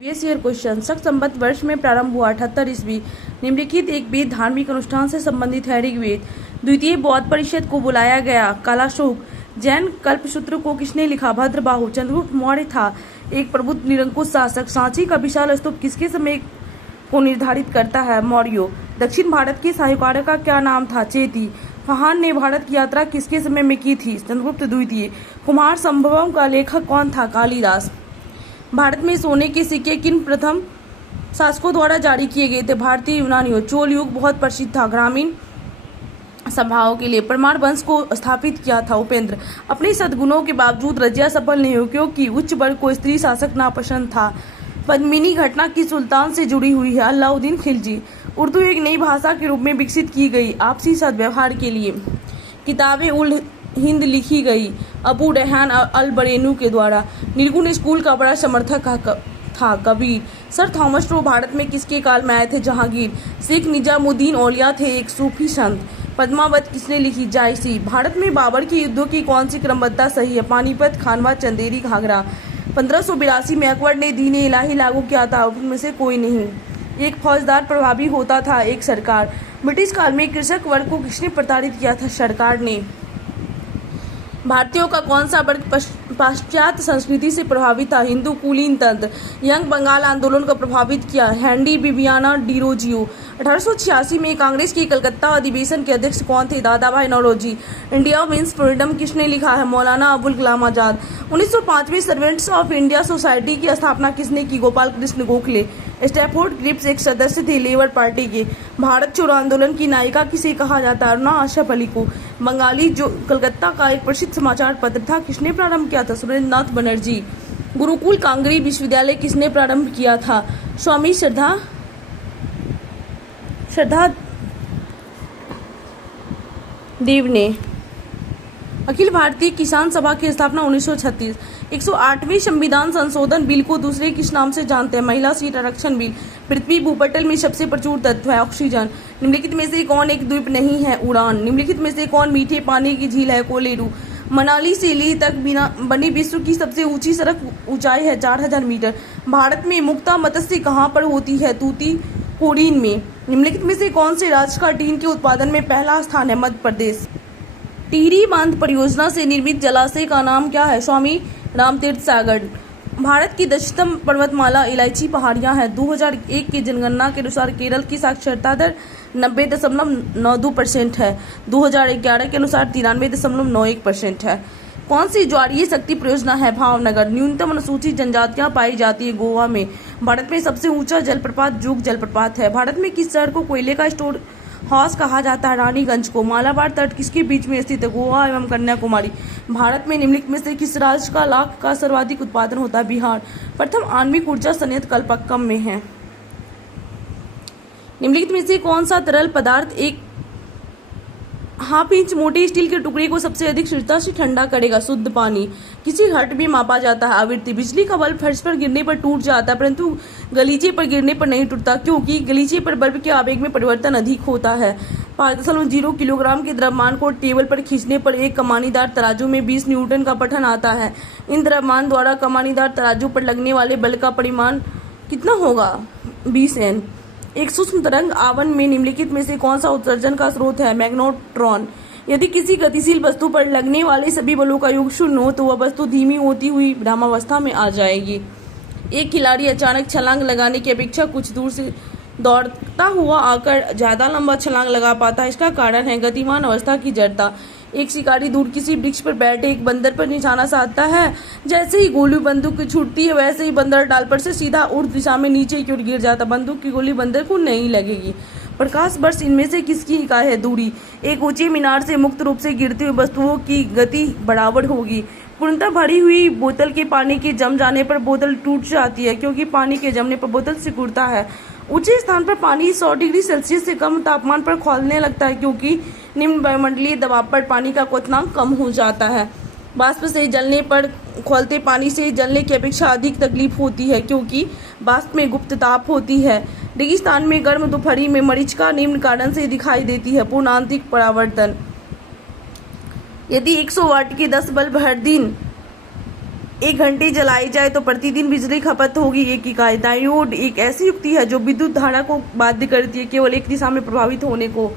Previous year question. शक संवत वर्ष में प्रारंभ हुआ 78 ईस्वी। निम्नलिखित एक वेद धार्मिक अनुष्ठान से संबंधित है ऋग्वेद। द्वितीय बौद्ध परिषद को बुलाया गया। कालाशोक। जैन कल्पसूत्र को किसने लिखा? भद्रबाहु। चंद्रगुप्त मौर्य था एक प्रबुद्ध निरंकुश शासक। सांची का विशाल स्तूप किसके समय को निर्धारित करता है? मौर्यों। दक्षिण भारत के साहूकार का क्या नाम था? चेती। फहान ने भारत की यात्रा किसके समय में की थी? चंद्रगुप्त द्वितीय। कुमार संभवम का लेखक कौन था? कालिदास। भारत में सोने के सिक्के किन प्रथम शासकों द्वारा जारी किए गए थे? भारतीय यूनानियों। चोल युग बहुत प्रसिद्ध था ग्रामीण सभाओं के लिए। परमार वंश को स्थापित किया था उपेंद्र। अपने सद्गुणों के बावजूद रजिया सफल नहीं हुई क्योंकि उच्च वर्ग को स्त्री शासक नापसंद था। पद्मिनी घटना की सुल्तान से जुड़ी हुई है? अलाउद्दीन खिलजी। उर्दू एक नई भाषा के रूप में विकसित की गई आपसी सद्व्यवहार के लिए। किताबें उल हिंद लिखी गई अबू रेहान अल बरेनू के द्वारा। निर्गुण स्कूल का बड़ा समर्थक था Kabir. Sir Thomas Roe Bharat में किसके काल में आए थे? जहांगीर। शेख निजामुद्दीन औलिया थे एक सूफी संत। पद्मावत किसने लिखी? जायसी। भारत में बाबर के युद्धों की कौन सी क्रमबद्धता सही है? पानीपत, खानवा, चंदेरी, घाघरा। 1582 में अकबर ने दीन इलाही लागू किया था, उनमें से कोई नहीं। एक फौजदार प्रभावी होता था एक सरकार। ब्रिटिश काल में कृषक वर्ग को किसने प्रताड़ित किया था? सरकार ने। भारतीयों का कौन सा वर्ग पाश्चात्य संस्कृति से प्रभावित था? हिंदू कुलीन तंत्र। यंग बंगाल आंदोलन को प्रभावित किया? हैंडी बिबियाना डिरोजियो। 1886 में कांग्रेस के कलकत्ता अधिवेशन के अध्यक्ष कौन थे? Dadabhai Naoroji. India means freedom किसने लिखा है? मौलाना अबुल कलाम आजाद। 1905 में सर्वेंट्स ऑफ इंडिया सोसाइटी की स्थापना किसने की? गोपाल कृष्ण गोखले। स्टैफोर्ड क्रिप्स एक सदस्य थे लेबर पार्टी के। भारत छोड़ो आंदोलन की नायिका किसे कहा जाता है? अरुणा अशरफ अली को। बंगाली जो कलकत्ता का एक प्रसिद्ध समाचार पत्र था किसने प्रारंभ किया था? सुरेंद्रनाथ बनर्जी। गुरुकुल कांगड़ी विश्वविद्यालय किसने प्रारंभ किया था? स्वामी श्रद्धा देव ने। अखिल भारतीय किसान सभा की स्थापना 1936। 108वें संविधान संशोधन बिल को दूसरे किस नाम से जानते हैं? महिला सीट आरक्षण बिल। पृथ्वी भूपटल में सबसे प्रचुर तत्व है? ऑक्सीजन। निम्नलिखित में से कौन एक द्वीप नहीं है? उड़ान। निम्नलिखित में से कौन मीठे पानी की झील है? कोलेरू। मनाली से लेह तक बनी विश्व की सबसे ऊंची सड़क ऊंचाई है 4000 मीटर। भारत में मुक्ता मत्स्य कहाँ पर होती है? तूतीकोरिन में। निम्नलिखित में से कौन से राज्य का टीन के उत्पादन में पहला स्थान है? मध्य प्रदेश। टिहरी बांध परियोजना से निर्मित जलाशय का नाम क्या है? स्वामी रामतीर्थ सागर। भारत की दक्षिणतम पर्वतमाला इलायची पहाड़ियां हैं। 2001 की जनगणना के अनुसार केरल की साक्षरता दर 90.92% है। 2011 के अनुसार 93.91% है। कौन सी ज्वारीय शक्ति परियोजना है? भावनगर। न्यूनतम अनुसूचित जनजातियां पाई जाती है गोवा में। भारत में सबसे ऊंचा जलप्रपात जुग जलप्रपात है। भारत में किस शहर को कोयले का स्टोर हाउस कहा जाता है? रानीगंज को। मालाबार तट किसके बीच में स्थित है? गोवा एवं कन्याकुमारी। भारत में निम्नलिखित में से किस राज्य का लाख का सर्वाधिक उत्पादन होता है? बिहार। प्रथम आणविक ऊर्जा संयंत्र कलपक्कम में है। निम्नलिखित में से कौन सा तरल पदार्थ एक हाफ इंच मोटे स्टील के टुकड़े को सबसे अधिक शीतलता से ठंडा करेगा? शुद्ध पानी। किसी हर्ट में मापा जाता है? आवृत्ति। बिजली का बल्ब फर्श पर गिरने पर टूट जाता है परंतु गलीचे पर गिरने पर नहीं टूटता क्योंकि गलीचे पर बल्ब के आवेग में परिवर्तन अधिक होता है। 5.0 किलोग्राम के द्रव्यमान को टेबल पर खींचने पर एक कमानीदार तराजू में 20 न्यूटन का पठन आता है। इन द्रव्यमान द्वारा कमानीदार तराजू पर लगने वाले बल का परिमाण कितना होगा? 20 N। एक सूक्ष्म तरंग आवन में निम्नलिखित में से कौन सा उत्सर्जन का स्रोत है? मैग्नेट्रॉन। यदि किसी गतिशील वस्तु पर लगने वाले सभी बलों का योग 0 हो तो वह वस्तु धीमी होती हुई विरामावस्था में आ जाएगी। एक खिलाड़ी अचानक छलांग लगाने की अपेक्षा कुछ दूर से दौड़ता हुआ आकर ज्यादा लंबा छलांग लगा पाता है। इसका कारण है गतिमान अवस्था की जड़ता। एक शिकारी दूर किसी वृक्ष पर बैठे एक बंदर पर निशाना साधता है। जैसे ही गोली बंदूक की छूटती है वैसे ही बंदर डाल पर से सीधा ऊर्ध्व दिशा में नीचे की ओर गिर जाता। बंदूक की गोली बंदर को नहीं लगेगी। प्रकाश वर्ष इनमें से किसकी इकाई है? दूरी। एक ऊंचे मीनार से मुक्त रूप से गिरती हुई वस्तुओं की गति बराबर होगी। पूर्णतः भरी हुई बोतल के पानी के जम जाने पर बोतल टूट जाती है क्योंकि पानी के जमने पर बोतल सिकुड़ता है। ऊंचे स्थान पर पानी 100 डिग्री सेल्सियस से कम तापमान पर खौलने लगता है क्योंकि निम्न वायुमंडलीय दबाव पर पानी का क्वथनांक कम हो जाता है। वाष्प से जलने पर खौलते पानी से जलने की अपेक्षा अधिक तकलीफ होती है क्योंकि वाष्प में गुप्त ताप होती है। रेगिस्तान में गर्म दोपहरी में मरीचिका निम्न कारण से दिखाई देती है। पूर्ण आंतरिक परावर्तन। यदि 100 वाट के 10 बल्ब हर दिन 1 घंटे जलाई जाए तो प्रतिदिन बिजली खपत होगी 1 इकाई। डायोड एक ऐसी युक्ति है जो विद्युत धारा को बाध्य करती है केवल एक दिशा में प्रभावित होने को।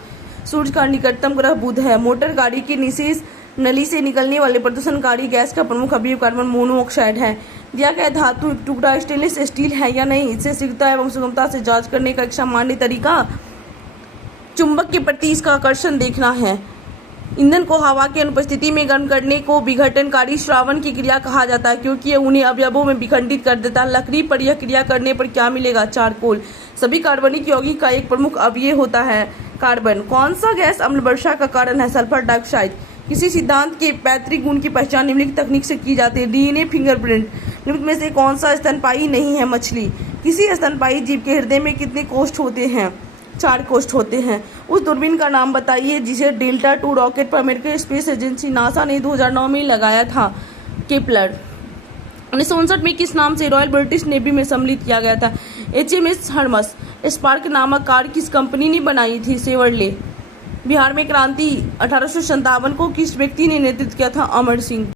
सूर्य का निकटतम ग्रह बुध है। मोटर गाड़ी की निशेष नली से निकलने वाले प्रदूषणकारी गैस का प्रमुख अवयव कार्बन मोनोऑक्साइड है। दिया गया धातु टुकड़ा स्टेनलेस स्टील है या नहीं, इससे शीघ्रता एवं सुगमता से जांच करने का एक सामान्य तरीका चुंबक के प्रति इसका आकर्षण देखना है। ईंधन को हवा की अनुपस्थिति में गर्म करने को विघटनकारी श्रावण की क्रिया कहा जाता है क्योंकि यह उन्हें अवयवों में विखंडित कर देता है। लकड़ी पर यह क्रिया करने पर क्या मिलेगा? चारकोल। सभी कार्बनिक यौगिक का एक प्रमुख अवयव होता है कार्बन। कौन सा गैस अम्ल वर्षा का कारण है? Sulphur dioxide. किसी सिद्धांत के पैतृक गुण की पहचान निम्नलिखित तकनीक से की जाती है। DNA fingerprint. निम्नलिखित में से कौन सा स्तनपायी नहीं है? मछली। किसी स्तनपायी जीव के हृदय में कितने कोष्ठ होते हैं? 4 कोष्ठ होते हैं। उस दूरबीन का नाम बताइए जिसे डेल्टा 2 रॉकेट पर अमेरिकी स्पेस एजेंसी नासा ने 2009 में लगाया था। केपलर। 1959 में किस नाम से रॉयल ब्रिटिश नेवी में सम्मिलित किया गया था? HMS Hermes. स्पार्क नामक कार किस कंपनी ने बनाई थी? शेवरले। बिहार में क्रांति 1857 को किस व्यक्ति ने नेतृत्व किया था? अमर सिंह।